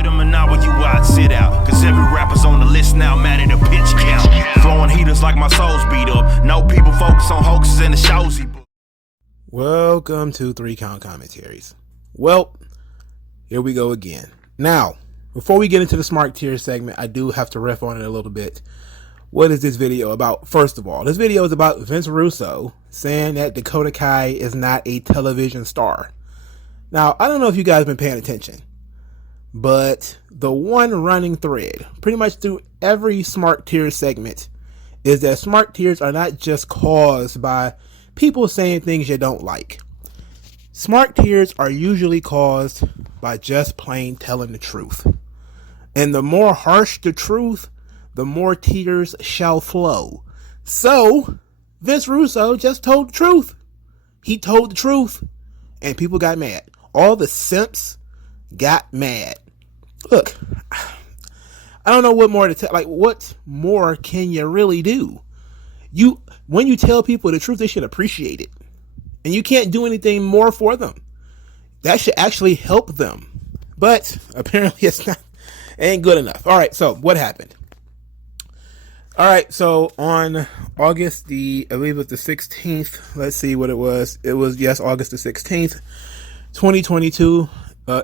with them and now when you out, sit out. Cause every rapper's on the list now, mad at a pitch count. Flowing heaters like my soul's beat up. No people focus on hoaxes and the shows he book. Welcome to 3 Count Commentaries. Well, here we go again. Now, before we get into the SMARK tier segment, I do have to riff on it a little bit. What is this video about? First of all, this video is about Vince Russo saying that Dakota Kai is not a television star. Now, I don't know if you guys have been paying attention, but the one running thread, pretty much through every SMARK tier segment, is that SMARK tiers are not just caused by people saying things you don't like. SMARK tiers are usually caused by just plain telling the truth. And the more harsh the truth, the more tears shall flow. So, Vince Russo just told the truth. He told the truth, and people got mad. All the simps got mad. Look, I don't know what more to tell. Like, what more can you really do? When you tell people the truth, they should appreciate it. And you can't do anything more for them. That should actually help them. But apparently it ain't good enough. All right, so what happened? All right, so on August I believe it was the 16th. Let's see what it was. It was, yes, August the 16th, 2022.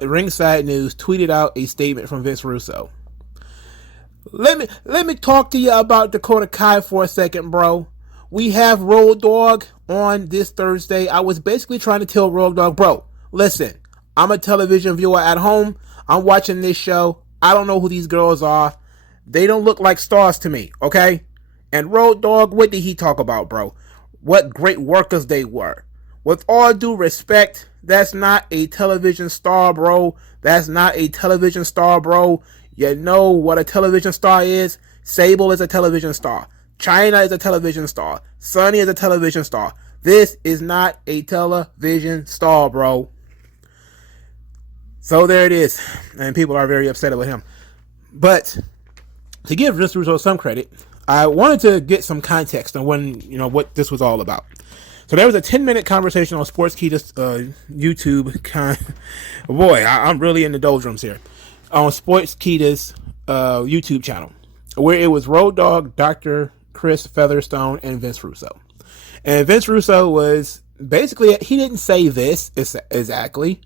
Ringside News tweeted out a statement from Vince Russo. Let me talk to you about Dakota Kai for a second, bro. We have Road Dogg on this Thursday. I was basically trying to tell Road Dogg, bro, listen, I'm a television viewer at home. I'm watching this show. I don't know who these girls are. They don't look like stars to me, okay? And Road Dogg, what did he talk about, bro? What great workers they were. With all due respect, that's not a television star, bro. That's not a television star, bro. You know what a television star is? Sable is a television star. China is a television star. Sunny is a television star. This is not a television star, bro. So there it is. And people are very upset with him. But to give Vince Russo some credit, I wanted to get some context on what this was all about. So there was a 10-minute conversation on Sportskeeda's YouTube. Boy, I'm really in the doldrums here. On Sportskeeda's YouTube channel, where it was Road Dogg, Dr. Chris Featherstone, and Vince Russo. And Vince Russo was basically, he didn't say this exactly,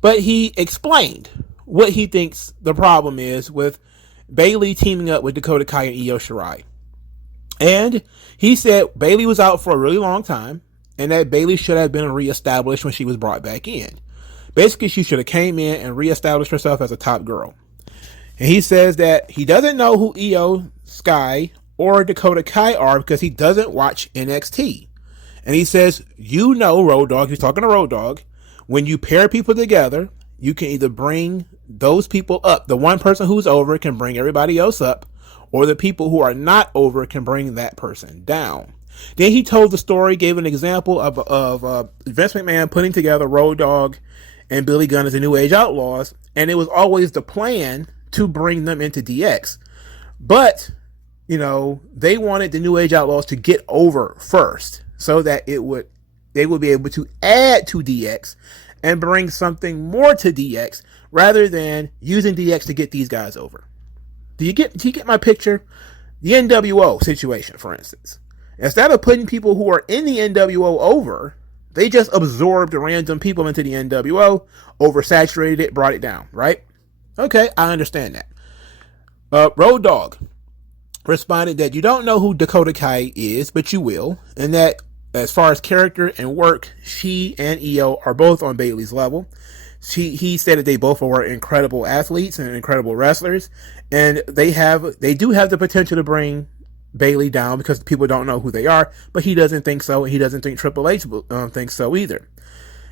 but he explained what he thinks the problem is with Bayley teaming up with Dakota Kai and Io Shirai. And he said Bayley was out for a really long time, and that Bayley should have been reestablished when she was brought back in. Basically, she should have came in and reestablished herself as a top girl. And he says that he doesn't know who Io Sky or Dakota Kai are because he doesn't watch NXT. And he says, Road Dogg, he's talking to Road Dogg, when you pair people together, you can either bring those people up. The one person who's over can bring everybody else up, or the people who are not over can bring that person down. Then he told the story, gave an example of Vince McMahon putting together Road Dogg and Billy Gunn as the New Age Outlaws, and it was always the plan to bring them into DX. But, they wanted the New Age Outlaws to get over first so that they would be able to add to DX and bring something more to DX rather than using DX to get these guys over. Do you get my picture? The NWO situation, for instance. Instead of putting people who are in the NWO over, they just absorbed random people into the NWO, oversaturated it, brought it down, right? Okay, I understand that. Road Dogg responded that you don't know who Dakota Kai is, but you will, and that as far as character and work, she and Io are both on Bayley's level. He said that they both were incredible athletes and incredible wrestlers, and they do have the potential to bring Bayley down because people don't know who they are, but he doesn't think so, and he doesn't think Triple H thinks so either.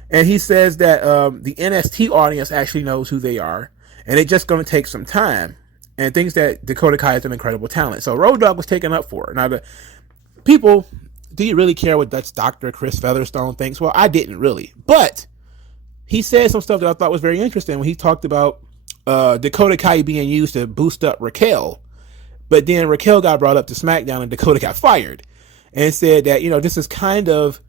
And he says that the NXT audience actually knows who they are, and it's just going to take some time, and thinks that Dakota Kai is an incredible talent. So Road Dogg was taken up for it. Now, the people, do you really care what that's Dr. Chris Featherstone thinks? Well, I didn't really, but he said some stuff that I thought was very interesting when he talked about Dakota Kai being used to boost up Raquel. But then Raquel got brought up to SmackDown and Dakota got fired, and said that, this is kind of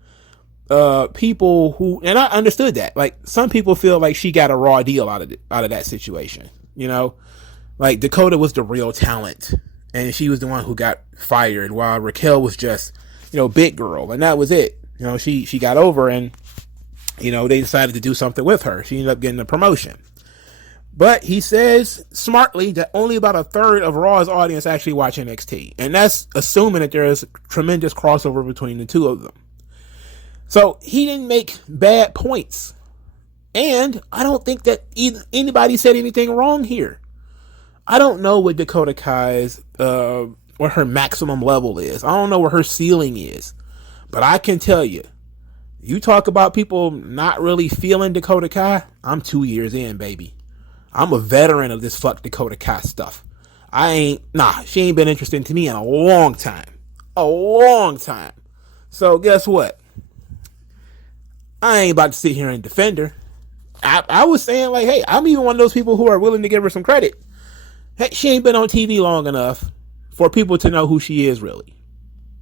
people who, and I understood that, like, some people feel like she got a raw deal out of that situation. You know, like Dakota was the real talent, and she was the one who got fired, while Raquel was just, big girl, and that was it. She got over, and they decided to do something with her. She ended up getting a promotion. But he says smartly that only about a third of Raw's audience actually watch NXT, and that's assuming that there is tremendous crossover between the two of them. So he didn't make bad points, and I don't think that anybody said anything wrong here. I don't know what Dakota Kai's what her maximum level is. I don't know where her ceiling is, but I can tell you, you talk about people not really feeling Dakota Kai. I'm 2 years in, baby. I'm a veteran of this fuck Dakota Kai stuff. She ain't been interesting to me in a long time. A long time. So guess what? I ain't about to sit here and defend her. I was saying, like, hey, I'm even one of those people who are willing to give her some credit. Hey, she ain't been on TV long enough for people to know who she is, really.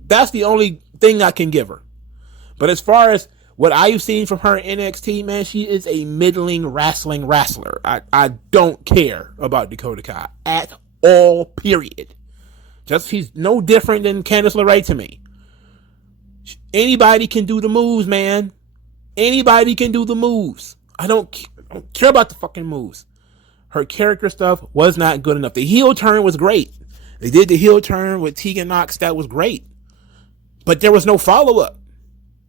That's the only thing I can give her. But as far as what I've seen from her in NXT, man, she is a middling wrestler. I don't care about Dakota Kai at all, period. She's no different than Candice LeRae to me. Anybody can do the moves, man. Anybody can do the moves. I don't care about the fucking moves. Her character stuff was not good enough. The heel turn was great. They did the heel turn with Tegan Nox. That was great. But there was no follow-up.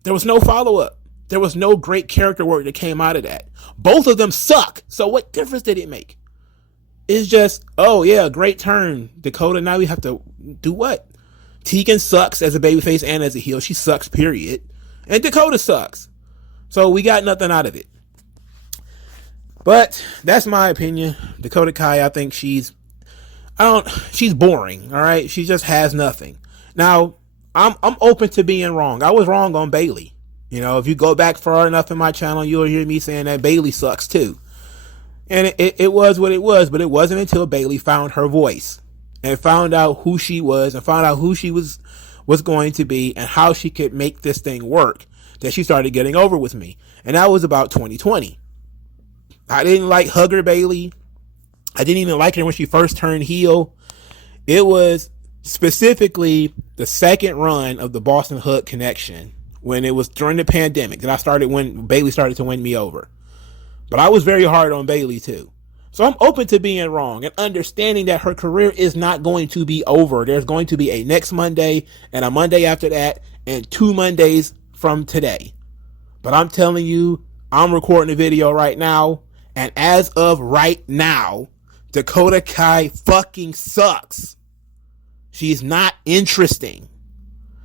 There was no great character work that came out of that. Both of them suck. So what difference did it make? It's just, oh yeah, great turn, Dakota. Now we have to do what? Tegan sucks as a babyface and as a heel. She sucks, period. And Dakota sucks. So we got nothing out of it. But that's my opinion. Dakota Kai, I think she's boring. All right. She just has nothing. Now, I'm open to being wrong. I was wrong on Bayley. If you go back far enough in my channel, you'll hear me saying that Bayley sucks too. And it was what it was, but it wasn't until Bayley found her voice and found out who she was and found out who she was going to be and how she could make this thing work that she started getting over with me. And that was about 2020. I didn't like Hugger Bayley. I didn't even like her when she first turned heel. It was specifically the second run of the Boston Hook connection, when it was during the pandemic, that when Bayley started to win me over. But I was very hard on Bayley too. So I'm open to being wrong and understanding that her career is not going to be over. There's going to be a next Monday and a Monday after that and 2 Mondays from today. But I'm telling you, I'm recording a video right now, and as of right now, Dakota Kai fucking sucks. She's not interesting.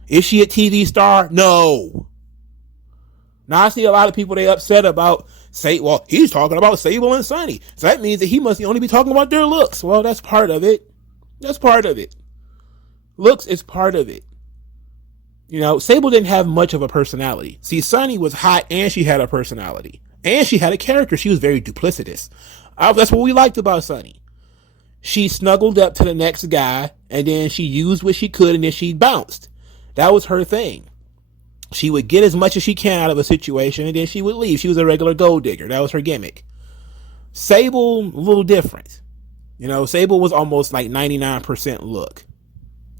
Is she a TV star? No. Now I see a lot of people, they upset about, he's talking about Sable and Sunny. So that means that he must only be talking about their looks. Well, that's part of it. Looks is part of it. Sable didn't have much of a personality. See, Sunny was hot and she had a personality. And she had a character. She was very duplicitous. That's what we liked about Sunny. She snuggled up to the next guy, and then she used what she could, and then she bounced. That was her thing. She would get as much as she can out of a situation, and then she would leave. She was a regular gold digger. That was her gimmick. Sable, a little different. Sable was almost like 99% look.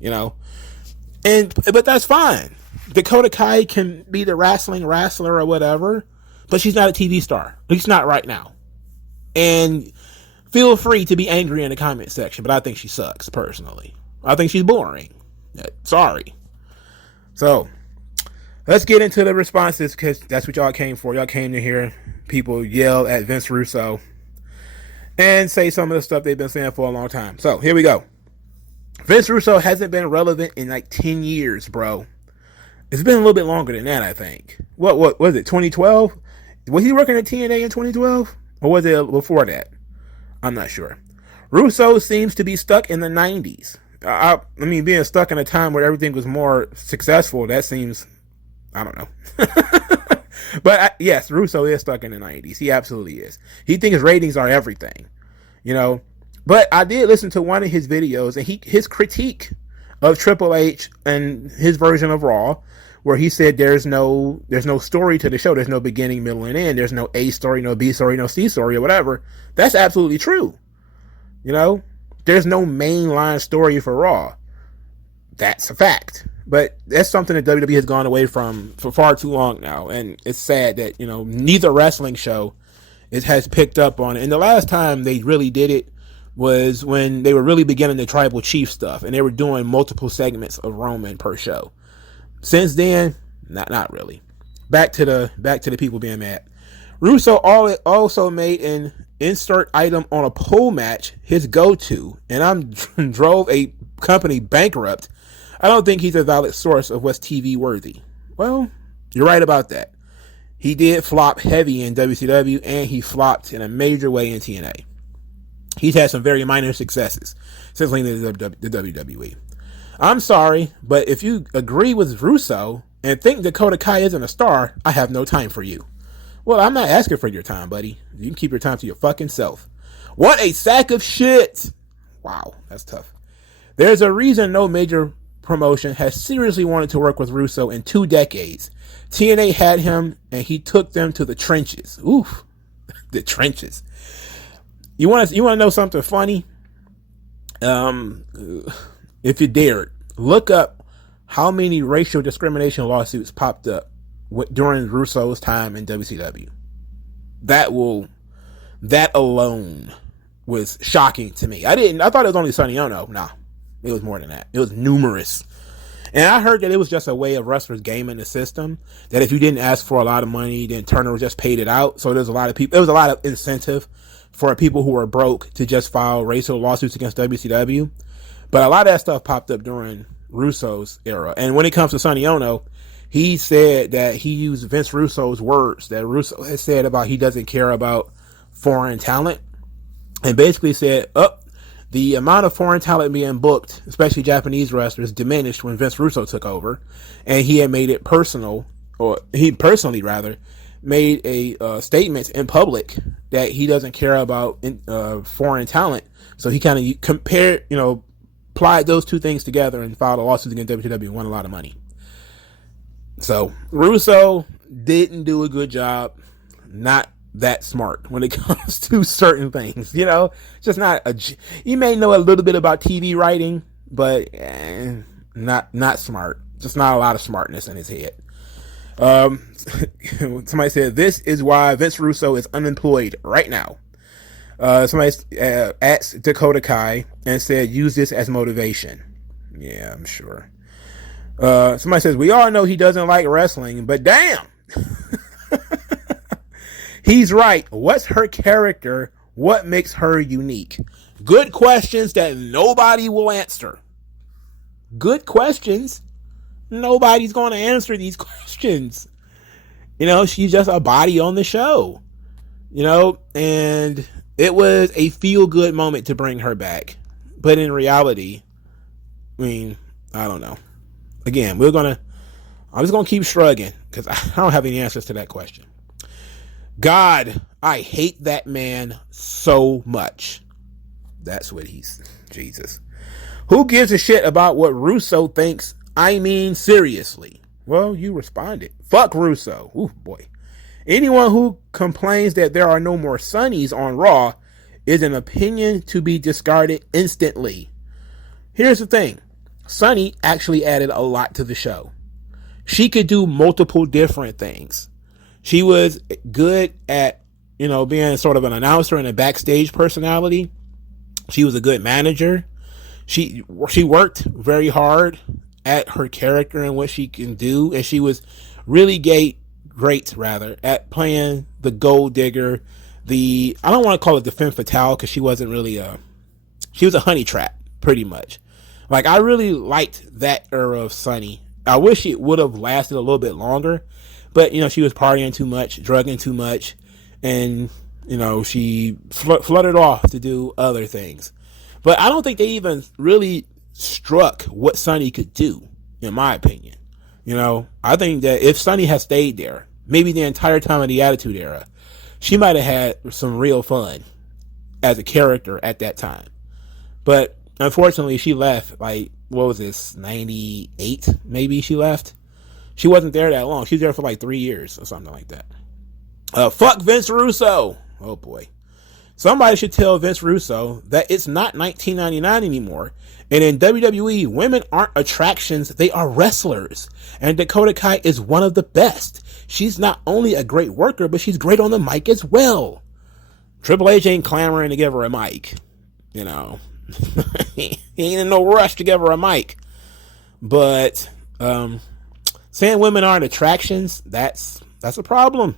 But that's fine. Dakota Kai can be the wrestling wrestler or whatever, but she's not a TV star. At least not right now. And feel free to be angry in the comment section, but I think she sucks, personally. I think she's boring. Sorry. So, let's get into the responses, because that's what y'all came for. Y'all came to hear people yell at Vince Russo and say some of the stuff they've been saying for a long time. So, here we go. Vince Russo hasn't been relevant in like 10 years, bro. It's been a little bit longer than that, I think. What was it, 2012? Was he working at TNA in 2012? Or was it before that? I'm not sure. Russo seems to be stuck in the 90s. Being stuck in a time where everything was more successful, that seems, I don't know. But yes, Russo is stuck in the 90s. He absolutely is. He thinks ratings are everything, But I did listen to one of his videos, and his critique of Triple H and his version of Raw, where he said there's no story to the show. There's no beginning, middle, and end. There's no A story, no B story, no C story, or whatever. That's absolutely true. You know, there's no mainline story for Raw. That's a fact. But that's something that WWE has gone away from for far too long now. And it's sad that, neither wrestling show has picked up on it. And the last time they really did it was when they were really beginning the Tribal Chief stuff. And they were doing multiple segments of Roman per show. Since then, not really. Back to the people being mad. Russo also made an insert item on a pole match his go-to. And drove a company bankrupt. I don't think he's a valid source of what's TV worthy. Well, you're right about that. He did flop heavy in WCW, and he flopped in a major way in TNA. He's had some very minor successes since leaving the WWE. I'm sorry, but if you agree with Russo and think Dakota Kai isn't a star, I have no time for you. Well, I'm not asking for your time, buddy. You can keep your time to your fucking self. What a sack of shit. Wow, that's tough. There's a reason no major promotion has seriously wanted to work with Russo in 2 decades. TNA had him, and he took them to the trenches. Oof, the trenches. You want to know something funny? If you dared, look up how many racial discrimination lawsuits popped up during Russo's time in WCW. That alone was shocking to me. I thought it was only Sonny Ono. Nah. It was more than that. It was numerous. And I heard that it was just a way of wrestlers gaming the system. That if you didn't ask for a lot of money, then Turner just paid it out. So there's a lot of people. There was a lot of incentive for people who were broke to just file racial lawsuits against WCW. But a lot of that stuff popped up during Russo's era. And when it comes to Sonny Ono, he said that he used Vince Russo's words that Russo had said about he doesn't care about foreign talent. And basically said, the amount of foreign talent being booked, especially Japanese wrestlers, diminished when Vince Russo took over. And he had made it personal, or he personally rather, made a statement in public that he doesn't care about foreign talent. So he kind of compared, applied those two things together and filed a lawsuit against WWE and won a lot of money. So Russo didn't do a good job, not that smart when it comes to certain things, just he may know a little bit about TV writing, but not smart. Just not a lot of smartness in his head. Somebody said this is why Vince Russo is unemployed right now. Somebody asked Dakota Kai and said use this as motivation. Yeah, I'm sure. Somebody says we all know he doesn't like wrestling, but damn. He's right. What's her character? What makes her unique? Good questions that nobody will answer. Good questions. Nobody's going to answer these questions. She's just a body on the show. And it was a feel-good moment to bring her back. But in reality, I don't know. Again, I'm just going to keep shrugging because I don't have any answers to that question. God, I hate that man so much. That's what Jesus. Who gives a shit about what Russo thinks? I mean, seriously. Well, you responded. Fuck Russo. Ooh, boy. Anyone who complains that there are no more Sonnies on Raw is an opinion to be discarded instantly. Here's the thing. Sonny actually added a lot to the show. She could do multiple different things. She was good at, being sort of an announcer and a backstage personality. She was a good manager. She worked very hard at her character and what she can do. And she was really great at playing the gold digger. I don't want to call it the femme fatale because she wasn't really she was a honey trap pretty much. Like I really liked that era of Sonny. I wish it would have lasted a little bit longer. But, she was partying too much, drugging too much, and, she fluttered off to do other things. But I don't think they even really struck what Sonny could do, in my opinion. I think that if Sonny had stayed there, maybe the entire time of the Attitude Era, she might have had some real fun as a character at that time. But, unfortunately, she left, 98, maybe she left? She wasn't there that long. She was there for 3 years or something like that. Fuck Vince Russo. Oh boy. Somebody should tell Vince Russo that it's not 1999 anymore. And in WWE, women aren't attractions, they are wrestlers. And Dakota Kai is one of the best. She's not only a great worker, but she's great on the mic as well. Triple H ain't clamoring to give her a mic. You know, he ain't in no rush to give her a mic. But saying women aren't attractions, that's a problem.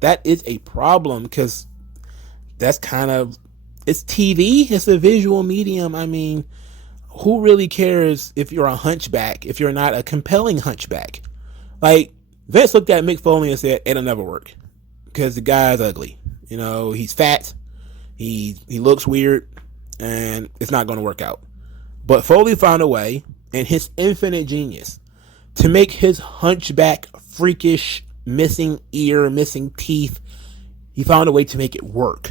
That is a problem, because that's kind of, it's TV, it's a visual medium. I mean, who really cares if you're a hunchback, if you're not a compelling hunchback? Like, Vince looked at Mick Foley and said, it'll never work, because the guy's ugly. You know, he's fat, he looks weird, and it's not going to work out. But Foley found a way, in his infinite genius, to make his hunchback, freakish, missing ear, missing teeth, he found a way to make it work.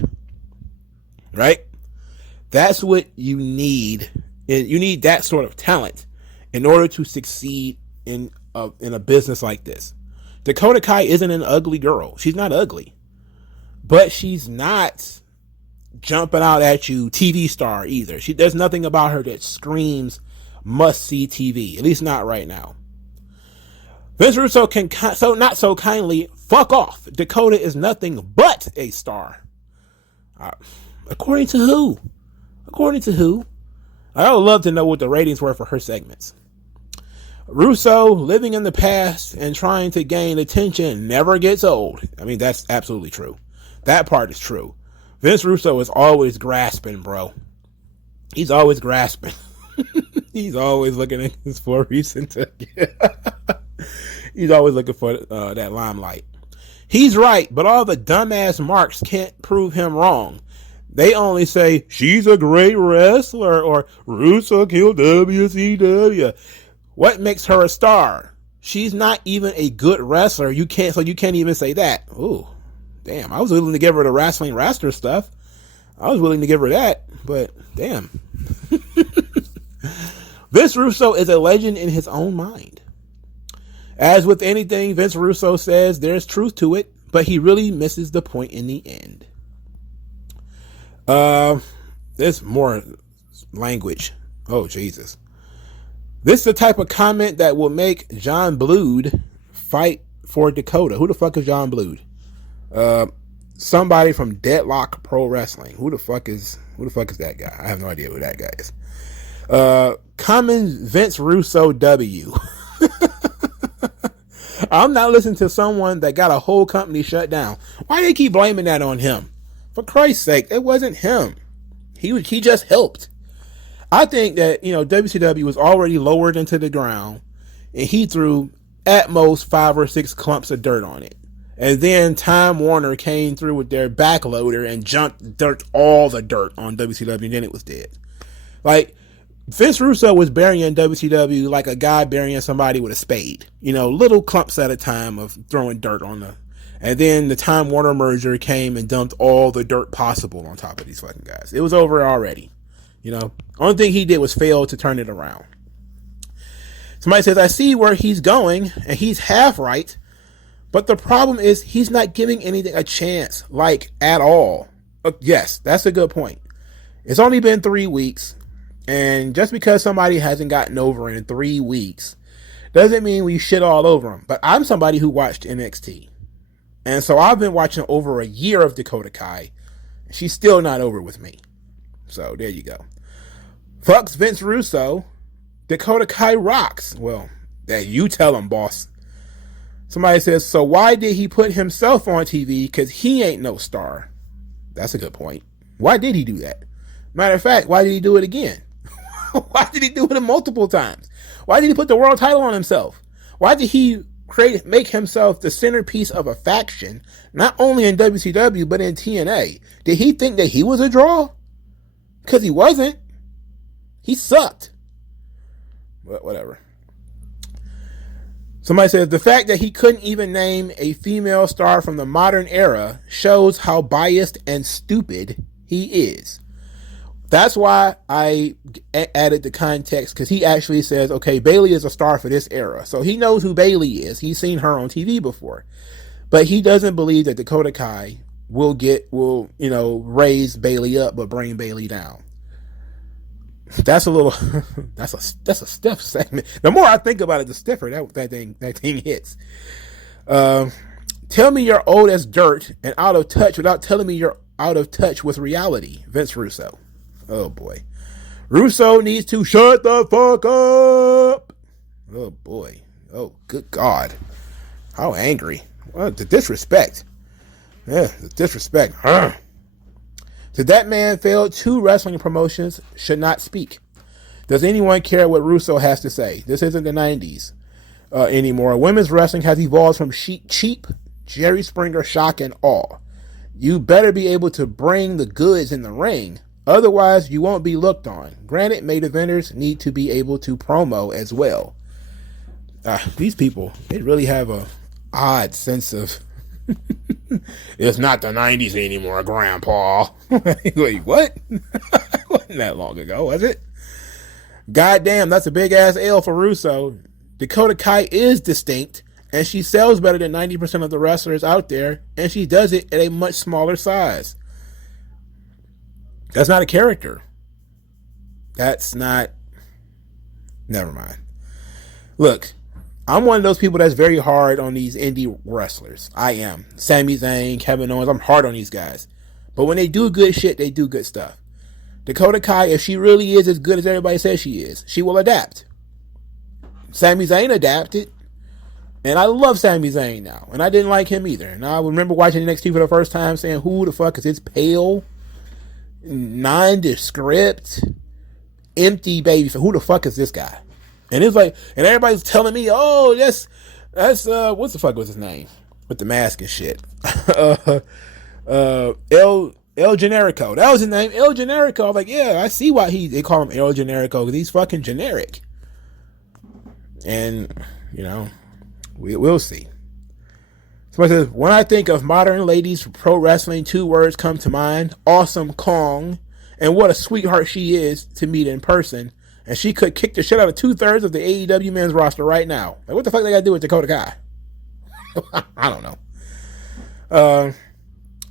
Right? That's what you need. You need that sort of talent in order to succeed in a business like this. Dakota Kai isn't an ugly girl. She's not ugly. But she's not jumping out at you TV star either. There's nothing about her that screams must-see TV. At least not right now. Vince Russo can not so kindly fuck off. Dakota is nothing but a star. According to who? According to who? I would love to know what the ratings were for her segments. Russo, living in the past and trying to gain attention, never gets old. I mean, that's absolutely true. That part is true. Vince Russo is always grasping, bro. He's always grasping. He's always looking for a reason to... He's always looking for that limelight. He's right, but all the dumbass marks can't prove him wrong. They only say, she's a great wrestler, or Russo killed WCW. What makes her a star? She's not even a good wrestler. You can't even say that. Ooh, damn. I was willing to give her the wrestling roster stuff. I was willing to give her that, but damn. Vince Russo is a legend in his own mind. As with anything Vince Russo says, there's truth to it, but he really misses the point in the end. There's more language. Oh, Jesus. This is the type of comment that will make John Blood fight for Dakota. Who the fuck is John Blood? Somebody from Deadlock Pro Wrestling. Who the fuck is that guy? I have no idea who that guy is. Common Vince Russo W. I'm not listening to someone that got a whole company shut down. Why do they keep blaming that on him? For Christ's sake, it wasn't him. He just helped. I think that, WCW was already lowered into the ground, and he threw at most 5 or 6 clumps of dirt on it. And then Time Warner came through with their backloader and dumped all the dirt on WCW, and then it was dead. Like, Vince Russo was burying WCW like a guy burying somebody with a spade. Little clumps at a time of throwing dirt on the... And then the Time Warner merger came and dumped all the dirt possible on top of these fucking guys. It was over already. Only thing he did was fail to turn it around. Somebody says, I see where he's going, and he's half right. But the problem is he's not giving anything a chance, like, at all. Yes, that's a good point. It's only been 3 weeks. And just because somebody hasn't gotten over in 3 weeks doesn't mean we shit all over them. But I'm somebody who watched NXT. And so I've been watching over a year of Dakota Kai. She's still not over with me. So there you go. Fucks Vince Russo. Dakota Kai rocks. Well, that you tell him, boss. Somebody says, so why did he put himself on TV? Because he ain't no star. That's a good point. Why did he do that? Matter of fact, why did he do it again? Why did he do it multiple times? Why did he put the world title on himself? Why did he make himself the centerpiece of a faction, not only in WCW, but in TNA? Did he think that he was a draw? Because he wasn't. He sucked. But whatever. Somebody says, the fact that he couldn't even name a female star from the modern era shows how biased and stupid he is. That's why I added the context, because he actually says, okay, Bayley is a star for this era. So he knows who Bayley is. He's seen her on TV before. But he doesn't believe that Dakota Kai will raise Bailey up but bring Bailey down. That's a little that's a stiff segment. The more I think about it, the stiffer that thing hits. Tell me you're old as dirt and out of touch without telling me you're out of touch with reality. Vince Russo. Oh boy. Russo needs to shut the fuck up. Oh boy. Oh good God. How angry. Well, the disrespect. Yeah, the disrespect. Did that man fail 2 wrestling promotions should not speak? Does anyone care what Russo has to say? This isn't the 90s anymore. Women's wrestling has evolved from cheap Jerry Springer shock and awe. You better be able to bring the goods in the ring. Otherwise, you won't be looked on. Granted, main eventers need to be able to promo as well. These people, they really have a odd sense of... It's not the 90s anymore, Grandpa. Wait, what? Wasn't that long ago, was it? Goddamn, that's a big-ass L for Russo. Dakota Kai is distinct, and she sells better than 90% of the wrestlers out there, and she does it at a much smaller size. That's not a character. That's not... Never mind. Look, I'm one of those people that's very hard on these indie wrestlers. I am. Sami Zayn, Kevin Owens, I'm hard on these guys. But when they do good shit, they do good stuff. Dakota Kai, if she really is as good as everybody says she is, she will adapt. Sami Zayn adapted. And I love Sami Zayn now. And I didn't like him either. And I remember watching NXT for the first time saying, who the fuck is this pale, nondescript, empty baby? Who the fuck is this guy? And it's like, and everybody's telling me, oh, that's what the fuck was his name? With the mask and shit. El Generico. That was his name, El Generico. I was like, yeah, I see why they call him El Generico, because he's fucking generic. And, we'll see. Somebody says, when I think of modern ladies pro wrestling, 2 words come to mind. Awesome Kong. And what a sweetheart she is to meet in person. And she could kick the shit out of 2/3 of the AEW men's roster right now. Like, what the fuck they got to do with Dakota Kai? I don't know.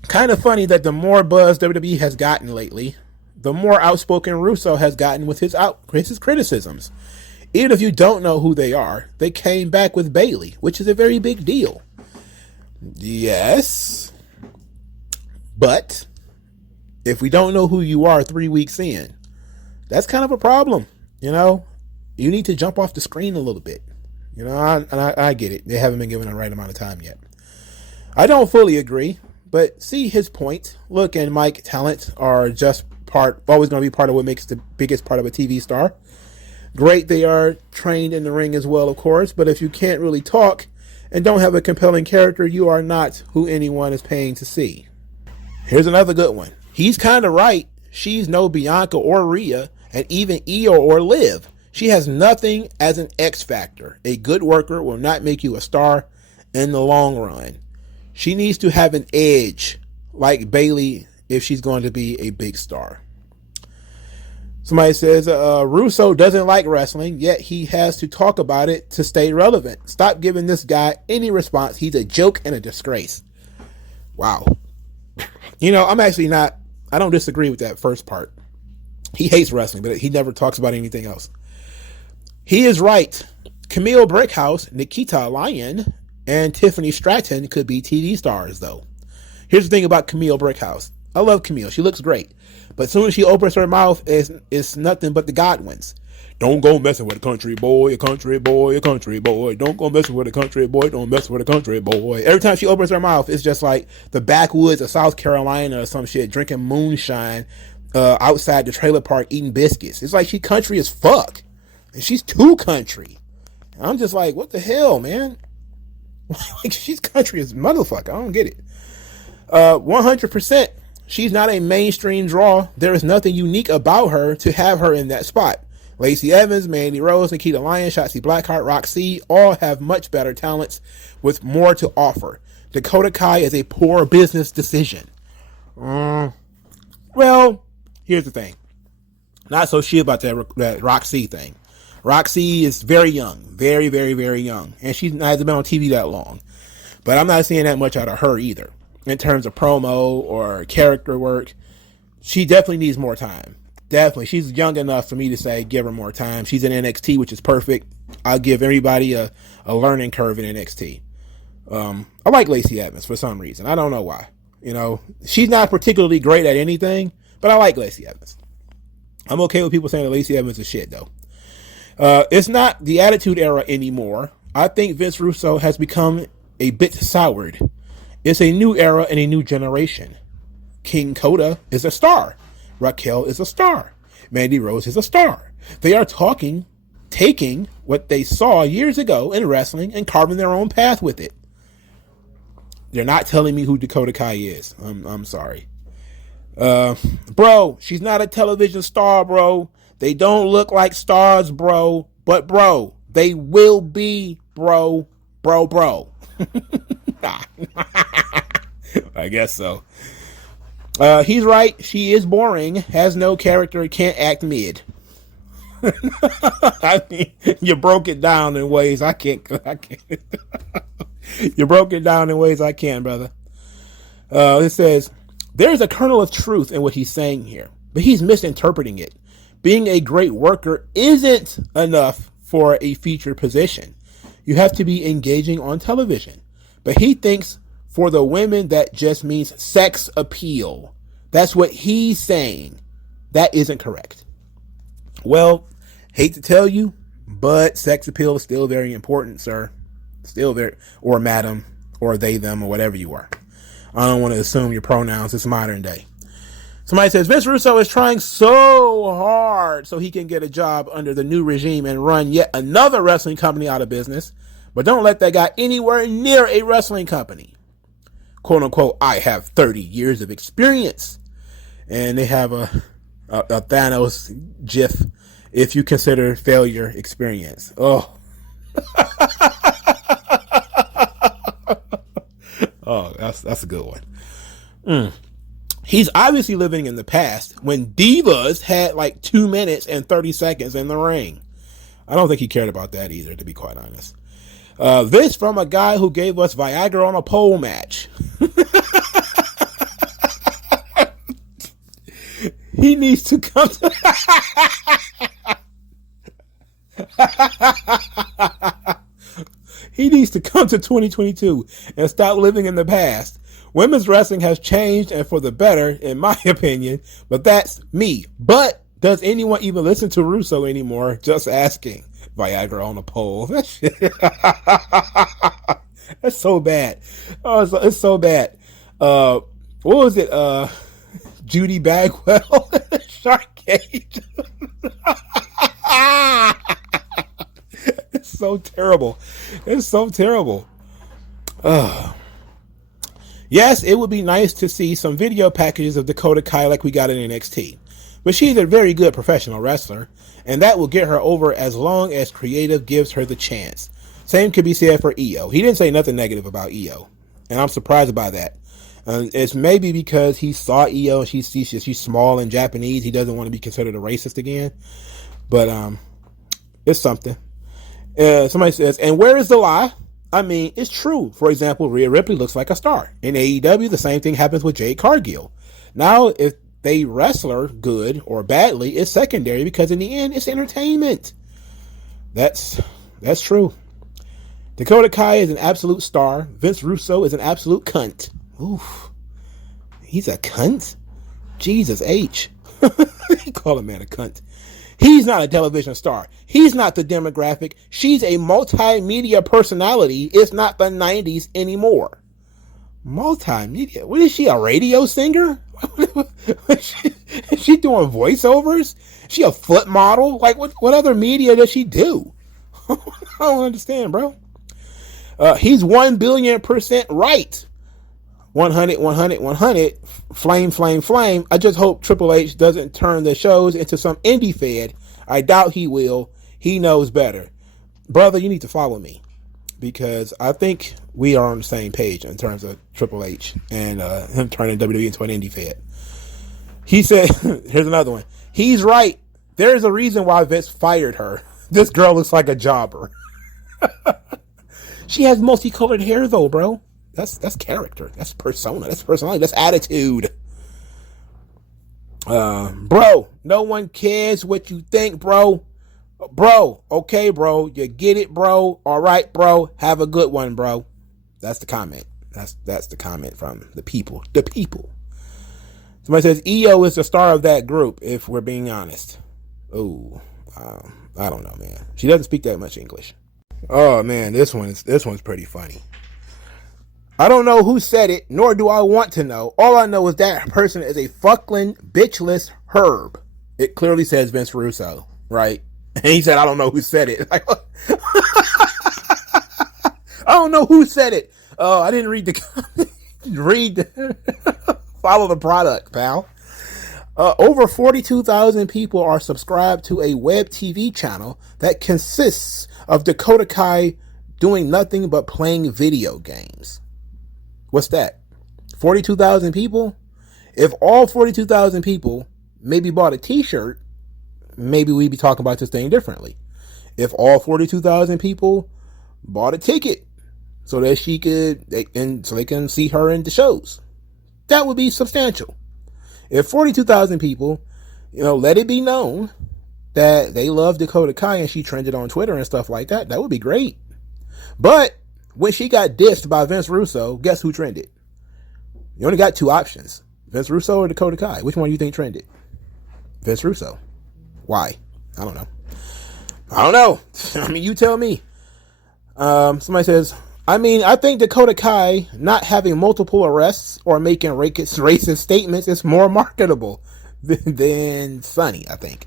Kind of funny that the more buzz WWE has gotten lately, the more outspoken Russo has gotten with his criticisms. Even if you don't know who they are, they came back with Bailey, which is a very big deal. Yes. But if we don't know who you are 3 weeks in, that's kind of a problem. You need to jump off the screen a little bit. I get it. They haven't been given the right amount of time yet. I don't fully agree, but see his point. Look, and Mike, talent are just always going to be part of what makes the biggest part of a TV star. Great, they are trained in the ring as well, of course, but if you can't really talk and don't have a compelling character, you are not who anyone is paying to see. Here's another good one. He's kind of right. She's no Bianca or Rhea, and even Io or Liv. She has nothing as an X factor. A good worker will not make you a star in the long run. She needs to have an edge like Bailey if she's going to be a big star. Somebody says, Russo doesn't like wrestling, yet he has to talk about it to stay relevant. Stop giving this guy any response. He's a joke and a disgrace. Wow. I don't disagree with that first part. He hates wrestling, but he never talks about anything else. He is right. Camille Brickhouse, Nikita Lyon, and Tiffany Stratton could be TV stars, though. Here's the thing about Camille Brickhouse. I love Camille. She looks great. But as soon as she opens her mouth, it's nothing but the Godwins. Don't go messing with a country boy, a country boy, a country boy. Don't go messing with a country boy, don't mess with a country boy. Every time she opens her mouth, it's just like the backwoods of South Carolina or some shit, drinking moonshine outside the trailer park eating biscuits. It's like she country as fuck. And she's too country. And I'm just like, what the hell, man? Like, she's country as motherfucker. I don't get it. 100%. She's not a mainstream draw. There is nothing unique about her to have her in that spot. Lacey Evans, Mandy Rose, Nikita Lyon, Shotzi Blackheart, Roxy all have much better talents with more to offer. Dakota Kai is a poor business decision. Well, here's the thing. Not so sure about that Roxy thing. Roxy is very young. Very, very, very young. And she hasn't been on TV that long. But I'm not seeing that much out of her either. in terms of promo or character work. She definitely needs more time. Definitely. She's young enough for me to say give her more time. She's in NXT, which is perfect. I'll give everybody a learning curve in NXT. I like Lacey Evans for some reason. I don't know why. You know, she's not particularly great at anything, but I like Lacey Evans. I'm okay with people saying that Lacey Evans is shit, though. It's not the Attitude Era anymore. I think Vince Russo has become a bit soured. It's a new era and a new generation. King Coda is a star. Raquel is a star. Mandy Rose is a star. They are taking what they saw years ago in wrestling and carving their own path with it. They're not telling me who Dakota Kai is. I'm sorry. Bro, she's not a television star, bro. They don't look like stars, bro. But, bro, they will be, bro. Bro. I guess so. He's right. She is boring, has no character, can't act mid. I mean, you broke it down in ways I can't. You broke it down in ways I can, brother. It says, there's a kernel of truth in what he's saying here, but he's misinterpreting it. Being a great worker isn't enough for a featured position. You have to be engaging on television. But he thinks for the women that just means sex appeal. That's what he's saying. That isn't correct. Well, hate to tell you, but sex appeal is still very important, sir. Still very, or madam, or they, them, or whatever you are. I don't want to assume your pronouns. It's modern day. Somebody says, Vince Russo is trying so hard so he can get a job under the new regime and run yet another wrestling company out of business. But don't let that guy anywhere near a wrestling company. Quote unquote, I have 30 years of experience. And they have a Thanos gif, if you consider failure experience. Oh. Oh, that's a good one. He's obviously living in the past when divas had like 2 minutes and 30 seconds in the ring. I don't think he cared about that either, to be quite honest. This from a guy who gave us Viagra on a pole match. He needs to come to... He needs to come to 2022 and stop living in the past. Women's wrestling has changed and for the better, in my opinion, but that's me. But does anyone even listen to Russo anymore? Just asking. Viagra on a pole. That shit. That's so bad. Oh, it's so bad. What was it? Judy Bagwell, Shark Cage. It's so terrible. It's so terrible. Yes, it would be nice to see some video packages of Dakota Kai like we got in NXT. But she's a very good professional wrestler, and that will get her over as long as creative gives her the chance. Same could be said for Io. He didn't say nothing negative about Io, and I'm surprised by that. It's maybe because he saw Io and she's small and Japanese. He doesn't want to be considered a racist again. But it's something. Somebody says, and where is the lie? I mean, it's true. For example, Rhea Ripley looks like a star. In AEW, the same thing happens with Jade Cargill. Now, if they wrestle good or badly, it's secondary because in the end, it's entertainment. That's true. Dakota Kai is an absolute star. Vince Russo is an absolute cunt. Oof. He's a cunt? Jesus H. You call a man a cunt. He's not a television star. He's not the demographic. She's a multimedia personality. It's not the 90s anymore. Multimedia? What is she, a radio singer? Is she doing voiceovers? Is she a foot model? Like, what other media does she do? I don't understand, bro. He's 1,000,000,000% right. 100, 100, 100. Flame, flame, flame. I just hope Triple H doesn't turn the shows into some indie fed. I doubt he will. He knows better. Brother, you need to follow me because I think we are on the same page in terms of Triple H and him turning WWE into an indie fed. He said, here's another one. He's right. There's a reason why Vince fired her. This girl looks like a jobber. She has multicolored hair though, bro. That's character. That's persona. That's personality. That's attitude. Bro, no one cares what you think, bro. Bro, okay, bro. You get it, bro. All right, bro. Have a good one, bro. That's the comment. That's the comment from the people. The people. Somebody says EO is the star of that group, if we're being honest. Oh, I don't know, man. She doesn't speak that much English. Oh man, this one's pretty funny. I don't know who said it, nor do I want to know. All I know is that person is a fucking bitchless herb. It clearly says Vince Russo, right? And he said, I don't know who said it. Like, I don't know who said it. Oh, I didn't read follow the product, pal. Over 42,000 people are subscribed to a web TV channel that consists of Dakota Kai doing nothing but playing video games. What's that? 42,000 people? If all 42,000 people maybe bought a t-shirt, maybe we'd be talking about this thing differently. If all 42,000 people bought a ticket so that so they can see her in the shows, that would be substantial. If 42,000 people, let it be known that they love Dakota Kai and she trended on Twitter and stuff like that, that would be great. But when she got dissed by Vince Russo, guess who trended? You only got two options. Vince Russo or Dakota Kai. Which one do you think trended? Vince Russo. Why? I don't know. I mean, you tell me. Somebody says, I think Dakota Kai not having multiple arrests or making racist statements is more marketable than Sunny, I think.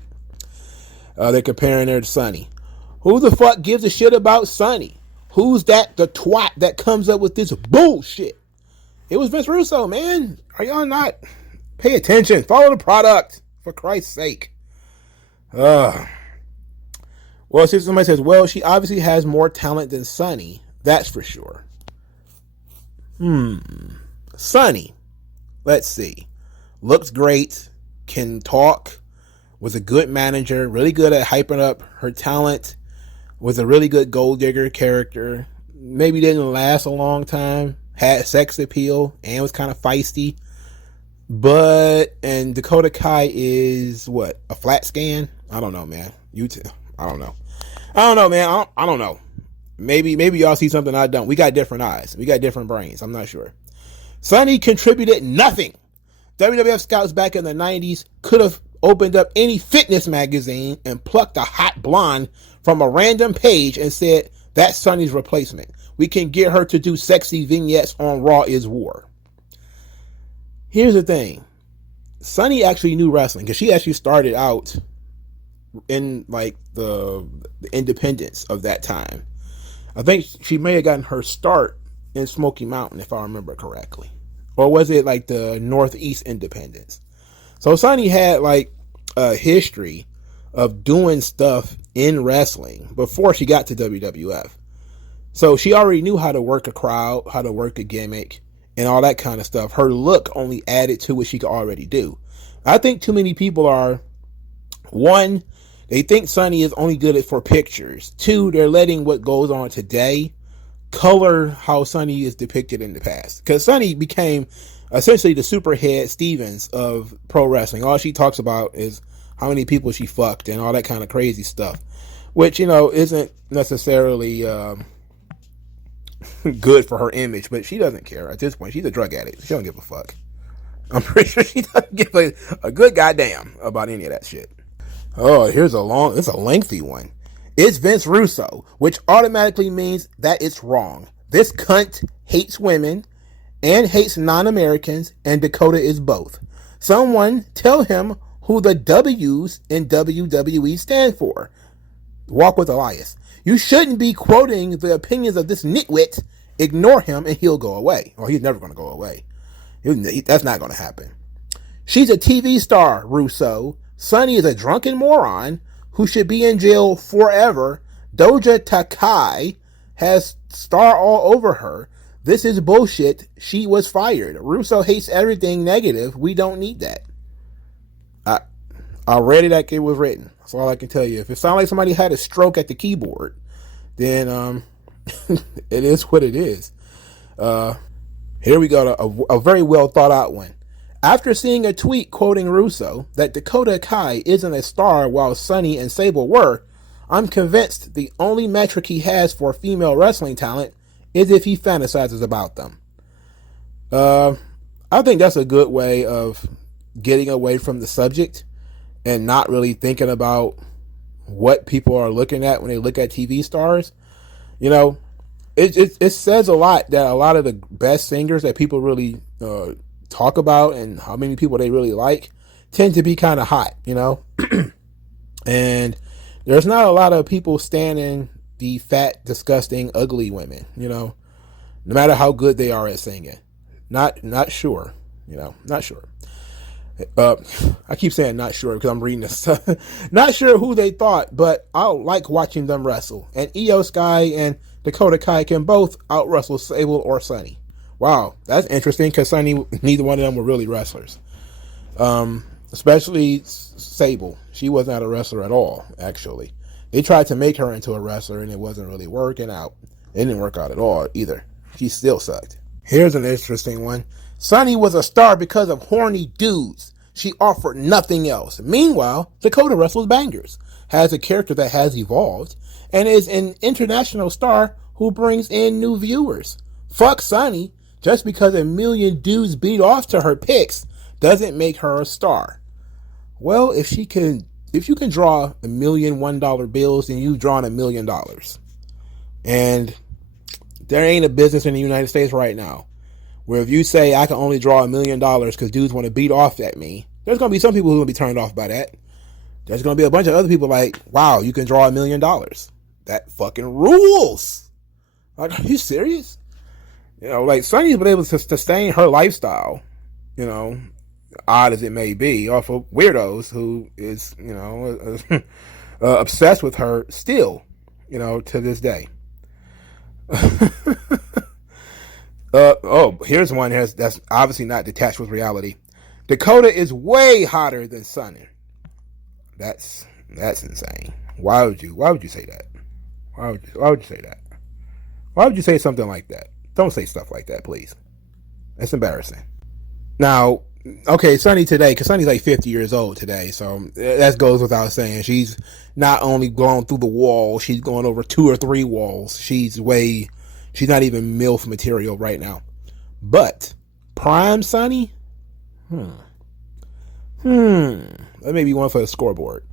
They're comparing her to Sunny. Who the fuck gives a shit about Sunny? Who's the twat that comes up with this bullshit? It was Vince Russo, man. Are y'all not? Pay attention. Follow the product, for Christ's sake. Well, somebody says, well, she obviously has more talent than Sunny. That's for sure. Sunny. Let's see. Looks great. Can talk. Was a good manager. Really good at hyping up her talent. Was a really good gold digger character. Maybe didn't last a long time. Had sex appeal and was kind of feisty. And Dakota Kai is what? A flat scan? I don't know, man. I don't know. Man. I don't know. Maybe y'all see something I don't. We got different eyes. We got different brains. I'm not sure. Sunny contributed nothing. WWF scouts back in the 90s could have opened up any fitness magazine and plucked a hot blonde from a random page and said, that's Sunny's replacement. We can get her to do sexy vignettes on Raw is War. Here's the thing. Sunny actually knew wrestling because she actually started out in like the independence of that time. I think she may have gotten her start in Smoky Mountain, if I remember correctly. Or was it like the Northeast Independence? So Sunny had like a history of doing stuff in wrestling before she got to WWF. So she already knew how to work a crowd, how to work a gimmick, and all that kind of stuff. Her look only added to what she could already do. I think too many people are, one, they think Sunny is only good for pictures. Two, they're letting what goes on today color how Sunny is depicted in the past. Because Sunny became essentially the superhead Stevens of pro wrestling. All she talks about is how many people she fucked and all that kind of crazy stuff. Which, isn't necessarily good for her image. But she doesn't care at this point. She's a drug addict. She don't give a fuck. I'm pretty sure she doesn't give a good goddamn about any of that shit. Oh, it's a lengthy one. It's Vince Russo, which automatically means that it's wrong. This cunt hates women and hates non-Americans, and Dakota is both. Someone tell him who the W's in WWE stand for. Walk with Elias. You shouldn't be quoting the opinions of this nitwit. Ignore him and he'll go away. Or he's never going to go away. That's not going to happen. She's a TV star, Russo. Sunny is a drunken moron who should be in jail forever. Doja Takai has star all over her. This is bullshit. She was fired. Russo hates everything negative. We don't need that. I read it like it was written. That's all I can tell you. If it sounds like somebody had a stroke at the keyboard, then it is what it is. Here we go to a very well thought out one. After seeing a tweet quoting Russo that Dakota Kai isn't a star while Sunny and Sable were, I'm convinced the only metric he has for female wrestling talent is if he fantasizes about them. I think that's a good way of getting away from the subject and not really thinking about what people are looking at when they look at TV stars. You know, it says a lot that a lot of the best singers that people really talk about and how many people they really like tend to be kind of hot, you know. And there's not a lot of people standing the fat, disgusting, ugly women, you know, no matter how good they are at singing. Not sure, you know, not sure. I keep saying not sure because I'm reading this. Not sure who they thought, but I like watching them wrestle. And Io Sky and Dakota Kai can both out wrestle Sable or Sunny. Wow, that's interesting because Sunny, neither one of them were really wrestlers. Especially Sable. She was not a wrestler at all, actually. They tried to make her into a wrestler and it wasn't really working out. It didn't work out at all either. She still sucked. Here's an interesting one. Sunny was a star because of horny dudes. She offered nothing else. Meanwhile, Dakota wrestles bangers, has a character that has evolved, and is an international star who brings in new viewers. Fuck Sunny. Just because a million dudes beat off to her picks doesn't make her a star. Well, if you can draw $1 million $1 bills, then you've drawn $1 million. And there ain't a business in the United States right now where if you say I can only draw $1 million because dudes want to beat off at me, there's going to be some people who will be turned off by that. There's going to be a bunch of other people like, wow, you can draw $1 million. That fucking rules. Like, are you serious? You know, like Sunny's been able to sustain her lifestyle, you know, odd as it may be, off of weirdos who is, you know, obsessed with her still, you know, to this day. Here's one that's obviously not detached with reality. Dakota is way hotter than Sunny. That's insane. Why would you say that? Why would you say that? Why would you say something like that? Don't say stuff like that, please. That's embarrassing. Now, okay, Sunny today, because Sunny's like 50 years old today, so that goes without saying. She's not only going through the wall, she's going over 2 or 3 walls. She's not even MILF material right now. But prime Sunny? That may be one for the scoreboard.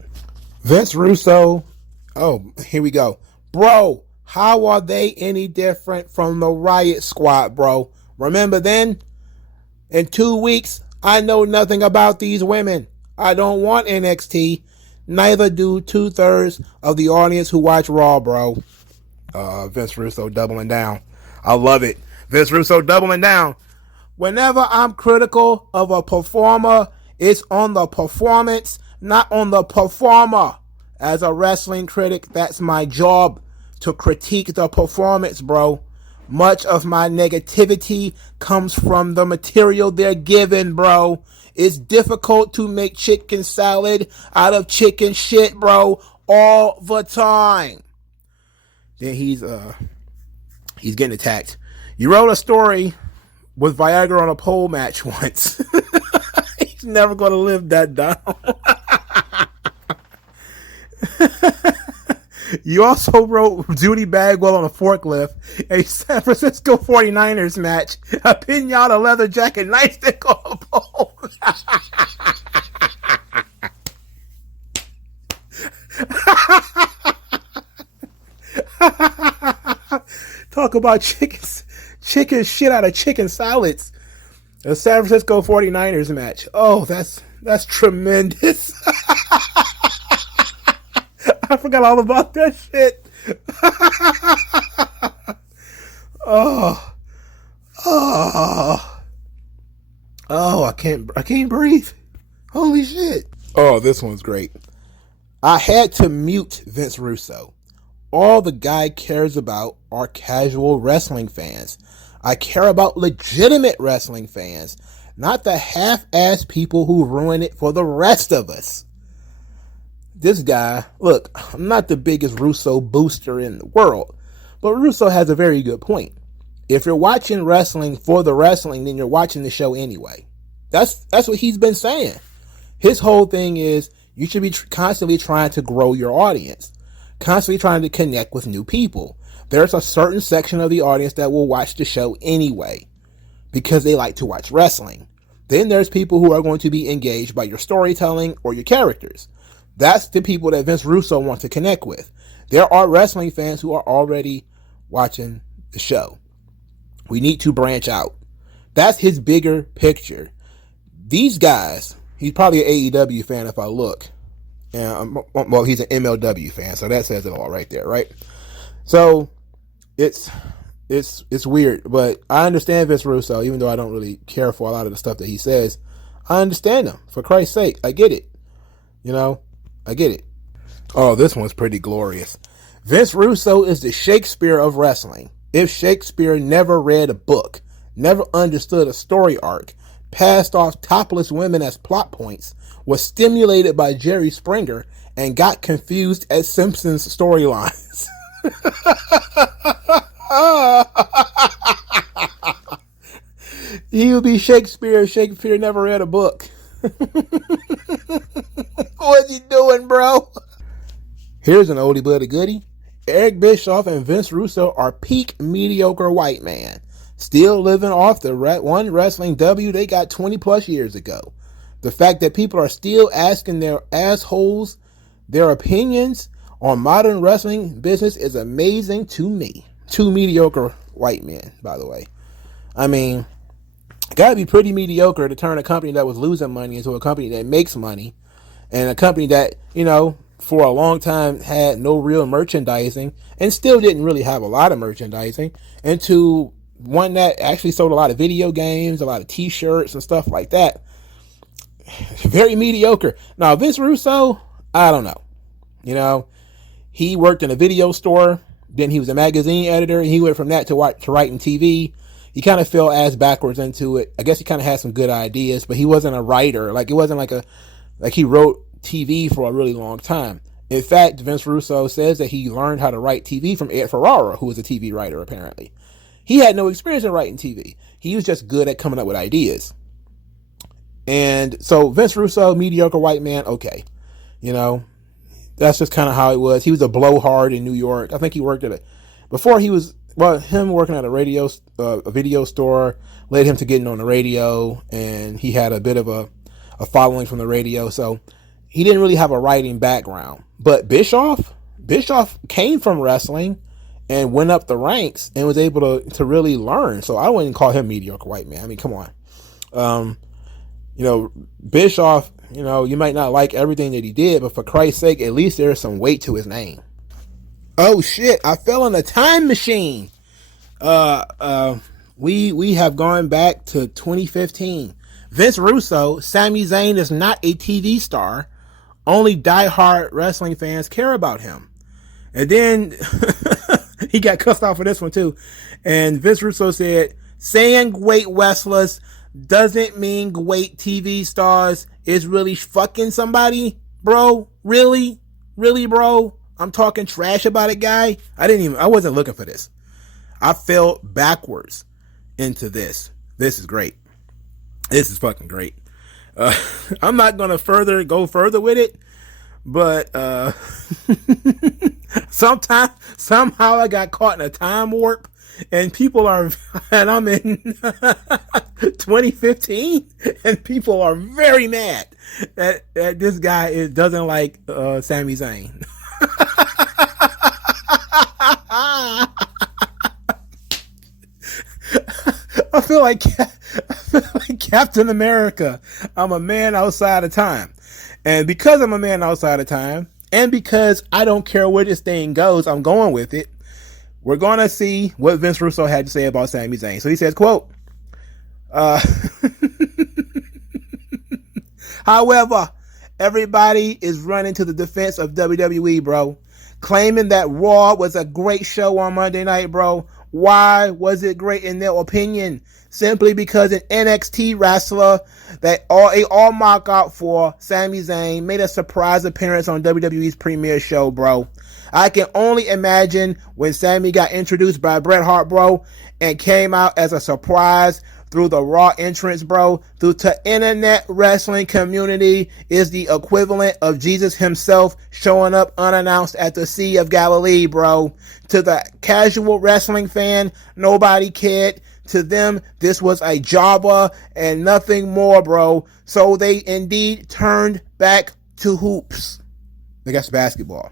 Vince Russo. Oh, here we go. Bro, how are they any different from the Riot Squad, bro? Remember then? In 2 weeks, I know nothing about these women. I don't want NXT. Neither do 2/3 of the audience who watch Raw, bro. Vince Russo doubling down. I love it. Vince Russo doubling down. Whenever I'm critical of a performer, it's on the performance, not on the performer. As a wrestling critic, that's my job, to critique the performance, bro. Much of my negativity comes from the material they're given, bro. It's difficult to make chicken salad out of chicken shit, bro, all the time. Then he's getting attacked. You wrote a story with Viagra on a pole match once. He's never going to live that down. You also wrote Judy Bagwell on a forklift, a San Francisco 49ers match, a pinata leather jacket, nightstick on a pole. Talk about chicken shit out of chicken salads. A San Francisco 49ers match. Oh, that's tremendous. I forgot all about that shit. I can't breathe. Holy shit. Oh, this one's great. I had to mute Vince Russo. All the guy cares about are casual wrestling fans. I care about legitimate wrestling fans, not the half-ass people who ruin it for the rest of us. This guy, look, I'm not the biggest Russo booster in the world, but Russo has a very good point. If you're watching wrestling for the wrestling, then you're watching the show anyway. That's what he's been saying. His whole thing is you should be constantly trying to grow your audience, constantly trying to connect with new people. There's a certain section of the audience that will watch the show anyway because they like to watch wrestling. Then there's people who are going to be engaged by your storytelling or your characters. That's the people that Vince Russo wants to connect with. There are wrestling fans who are already watching the show. We need to branch out. That's his bigger picture. These guys, he's probably an AEW fan if I look. Well, he's an MLW fan, so that says it all right there, right? So it's weird, but I understand Vince Russo, even though I don't really care for a lot of the stuff that he says. I understand him, for Christ's sake. I get it. I get it. Oh, this one's pretty glorious. Vince Russo is the Shakespeare of wrestling. If Shakespeare never read a book, never understood a story arc, passed off topless women as plot points, was stimulated by Jerry Springer, and got confused at Simpsons storylines. He would be Shakespeare if Shakespeare never read a book. What's he doing, bro? Here's an oldie but a goodie. Eric Bischoff and Vince Russo are peak mediocre white man, still living off the one wrestling W they got 20 plus years ago. The fact that people are still asking their assholes their opinions on modern wrestling business is amazing to me. Two mediocre white men, by the way. I mean, gotta be pretty mediocre to turn a company that was losing money into a company that makes money, and a company that, for a long time had no real merchandising and still didn't really have a lot of merchandising, into one that actually sold a lot of video games, a lot of t-shirts and stuff like that. Very mediocre. Now, Vince Russo, I don't know. He worked in a video store, then he was a magazine editor, and he went from that to writing TV. He kind of fell ass backwards into it. I guess he kind of had some good ideas, but he wasn't a writer. Like, it wasn't like he wrote TV for a really long time. In fact, Vince Russo says that he learned how to write TV from Ed Ferrara, who was a TV writer, apparently. He had no experience in writing TV. He was just good at coming up with ideas. And so Vince Russo, mediocre white man, okay. That's just kind of how it was. He was a blowhard in New York. I think he worked him working at a video store led him to getting on the radio, and he had a bit of a following from the radio. So he didn't really have a writing background. But Bischoff came from wrestling and went up the ranks and was able to really learn. So I wouldn't call him mediocre white man. I mean, come on. Bischoff, you might not like everything that he did, but for Christ's sake, at least there's some weight to his name. Oh shit, I fell in a time machine. We have gone back to 2015. Vince Russo, Sami Zayn is not a TV star. Only diehard wrestling fans care about him. And then he got cussed out for this one too. And Vince Russo said, saying great wrestlers doesn't mean great TV stars. Is really fucking somebody, bro? Really, bro? I'm talking trash about it, guy. I wasn't looking for this. I fell backwards into this. This is great. This is fucking great. I'm not going to go further with it, but somehow I got caught in a time warp, and I'm in 2015, and people are very mad that this guy doesn't like Sami Zayn. I feel like Captain America. I'm a man outside of time. And because I'm a man outside of time, and because I don't care where this thing goes, I'm going with it. We're going to see what Vince Russo had to say about Sami Zayn. So he says, quote, however, everybody is running to the defense of WWE, bro. Claiming that Raw was a great show on Monday night, bro. Why was it great in their opinion? Simply because an NXT wrestler that all mock out for, Sami Zayn, made a surprise appearance on WWE's premiere show, bro. I can only imagine when Sami got introduced by Bret Hart, bro, and came out as a surprise through the Raw entrance, bro. Through the internet wrestling community is the equivalent of Jesus himself showing up unannounced at the Sea of Galilee, bro. To the casual wrestling fan, nobody cared. To them, this was a jobber and nothing more, bro. So they indeed turned back to hoops. I guess basketball.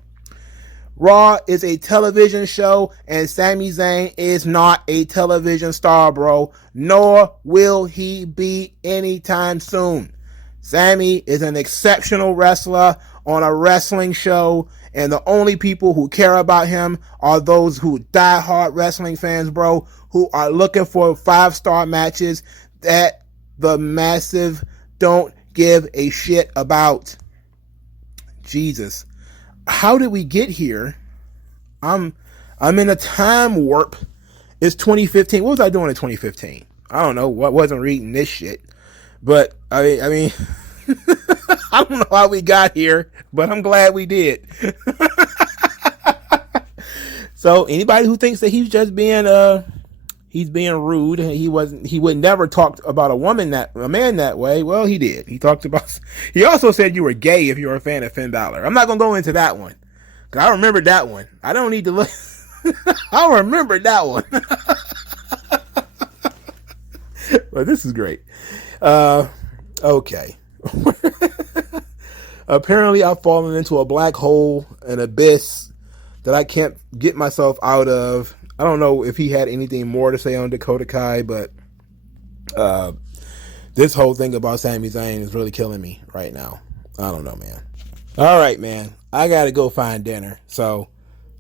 Raw is a television show, and Sami Zayn is not a television star, bro. Nor will he be anytime soon. Sami is an exceptional wrestler on a wrestling show, and the only people who care about him are those who die-hard wrestling fans, bro, who are looking for 5-star matches that the massive don't give a shit about. Jesus. How did we get here? I'm in a time warp. It's 2015. What was I doing in 2015? I don't know. I wasn't reading this shit. But I mean I don't know how we got here, but I'm glad we did. So anybody who thinks that he's just being rude, he would never talk about a man that way. Well, he did. He also said you were gay if you were a fan of Finn Balor. I'm not going to go into that one, because I remember that one. I don't need to look. I remember that one. But this is great. Okay. Apparently I've fallen into a black hole, an abyss that I can't get myself out of. I don't know if he had anything more to say on Dakota Kai, but this whole thing about Sami Zayn is really killing me right now. I don't know, man. All right, man. I got to go find dinner. So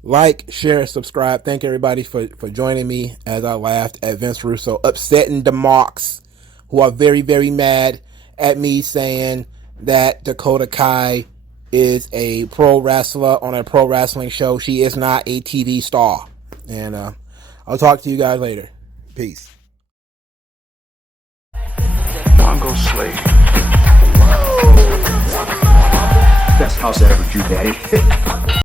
like, share, subscribe. Thank everybody for joining me as I laughed at Vince Russo upsetting the Marks, who are very, very mad at me saying that Dakota Kai is a pro wrestler on a pro wrestling show. She is not a TV star. And I'll talk to you guys later. Peace. MagMongoSlade. Best house I ever drew, Daddy.